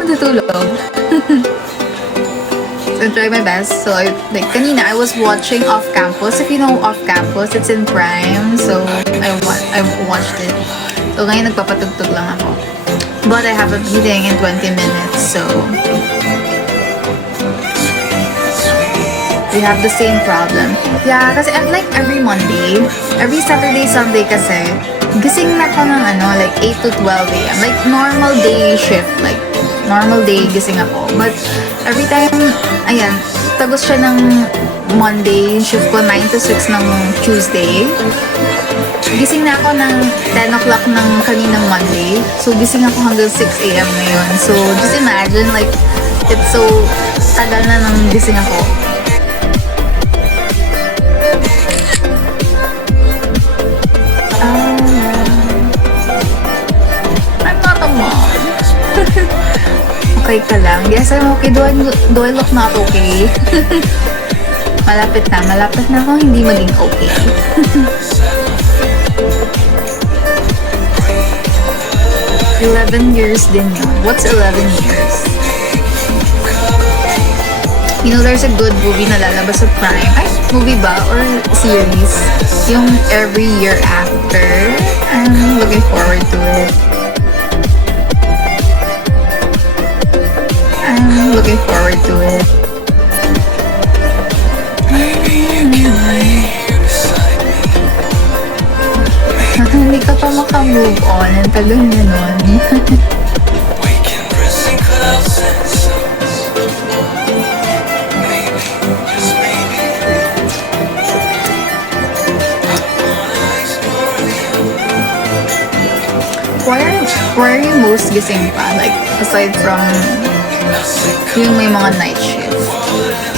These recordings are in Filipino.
ako matutulog. So, try my best. So, like, kanina, I was watching Off Campus. If you know Off Campus, it's in Prime. So, I watched it. So, ngayon, nagpapatugtog lang ako. But I have a meeting in 20 minutes. So, we have the same problem. Yeah, kasi like every Monday, every Saturday, Sunday kasi, gising na ako ng like 8 to 12 a.m. Like, normal day shift. Like, normal day, gising ako. But, every time, ayan, tagos siya ng Monday, shift ko 9 to 6 ng Tuesday. Gising na ako ng 10 o'clock ng kaninang Monday. So, gising ako hanggang 6 a.m. ngayon. So, just imagine, like, it's so tagal na nang gising ako. I'm not a mom. Okay ka lang. Yes, I'm okay. Do I look not okay? Malapit na ako hindi maging okay. 11 years din yun. What's 11 years? You know, there's a good movie na lalabas sa Prime. Ay, movie ba? Or series? Yung Every Year After. I'm looking forward to it. I'm looking forward to it. Hindi ka pa makamove on. Ang tagal na nun. Why are you most gising pa? Like, aside from yung may mga night shift.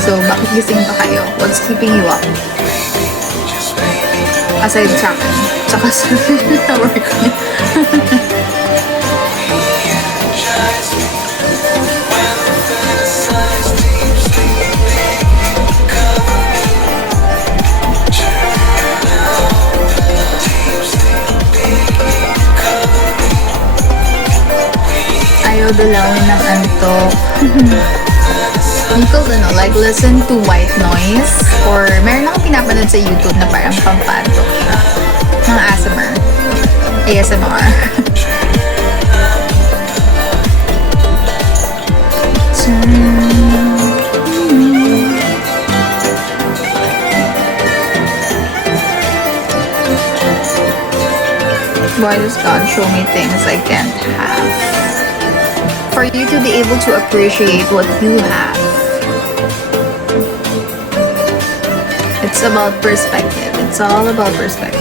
So, bakit gising pa kayo? What's keeping you up? Aside sa akin. Tsaka sa work niya. Ayaw dalawin ng antok. You could, like, listen to white noise. Or, meron akong pinapanood sa YouTube na parang pampantok siya. Mga ASMR. Why does God show me things I can't have? For you to be able to appreciate what you have. It's about perspective. It's all about perspective.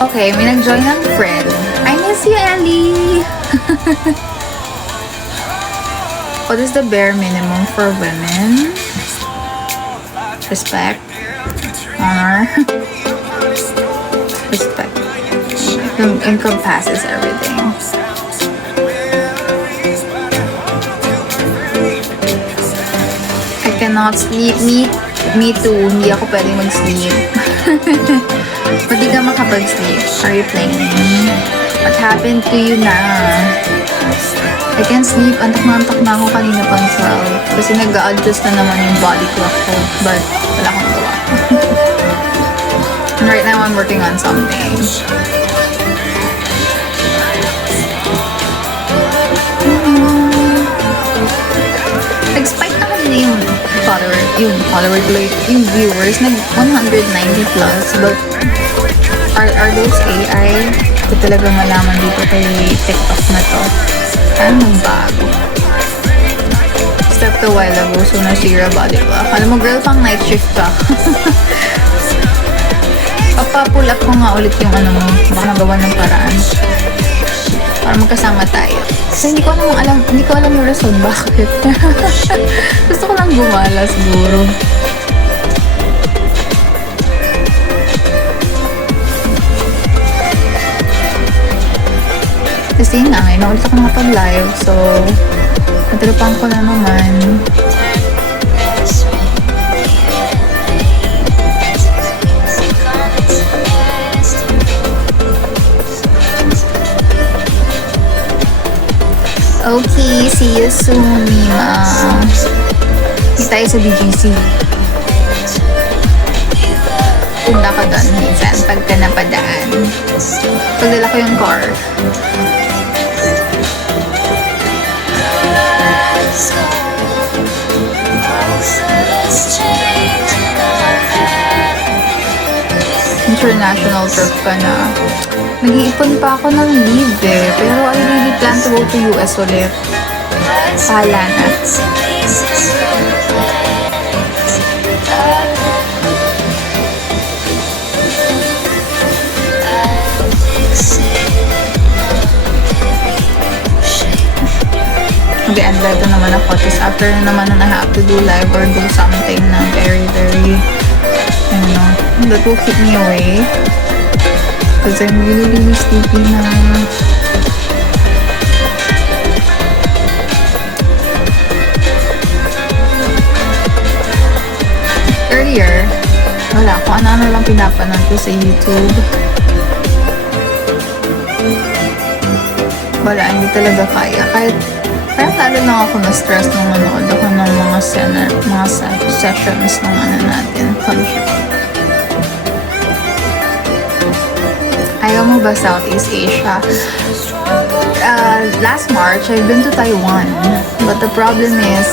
Okay, may nag-join ng friend. I miss you, Ellie! What is the bare minimum for women? Respect. Honor. Respect. It encompasses everything. I cannot sleep. Me too. Hindi ako pwedeng mag-sleep. Hindi ka makapag-sleep. Are you playing? What happened to you na? I can't sleep. Antok na ako kanina pang 12. Kasi nag-a-adjust na naman yung body clock ko. But wala akong gawa. And right now, I'm working on something. Nag-spike na kanina yung viewers, nag 190 plus, but are those AI? Ito talaga malaman dito kay TikTok na to. Anong bago? Stepped a while ago, so nasira body clock. Alam mo, girl, pang night shift ka. Papull up ko nga ulit yung ano mo, baka magawa ng paraan para magkasama tayo. Kasi hindi ko alam yung rason bakit. Gusto ko lang gumala siguro. Kasi yun nga, ngayon ulit ako nakapag-live, so natiripan ko na naman. Okay, see you soon, Mima. Meet tayo sa BGC. Punta ka doon minsan pagka napadaan. Pagdala ko yung car. International trip ka na. Nag-iipon pa ako ng leave eh. Pero I really plan to go to US ulit. Pahala na. Mag-end live na naman ako. Tapos after na naman na I have to do live or do something na very, that will keep me awake. Because I'm really sleepy na. Earlier, wala. Kung ano lang pinapanood ko sa YouTube. Wala, hindi talaga kaya. Kahit lalo lang ako na-stress nung nanood ako ng mga sessions ng natin, country. Ayaw mo ba Southeast Asia? Last March, I've been to Taiwan. But the problem is,